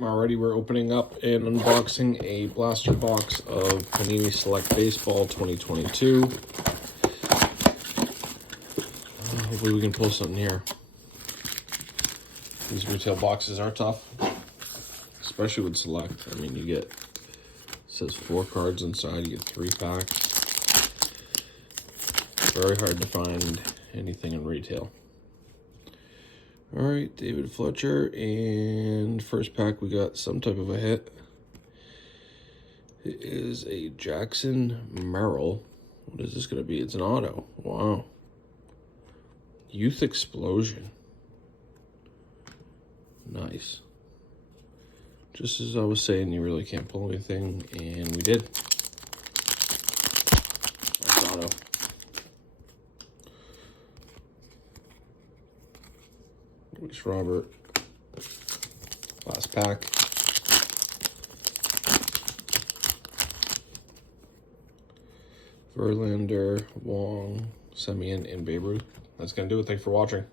Alrighty, we're opening up and unboxing a blaster box of Panini Select Baseball 2022. Hopefully we can pull something here. These retail boxes are tough, especially with Select. I mean, you get, it says 4 cards inside, you get 3 packs. Very hard to find anything in retail. All right, David Fletcher, and first pack we got some type of a hit. It is a Jackson Merrill. What is this going to be? It's an auto. Wow. Youth Explosion. Nice. Just as I was saying, you really can't pull anything, and we did. Nice auto. Luis Robert. Last pack. Verlander, Wong, Semien, and Babe Ruth. That's going to do it. Thanks for watching.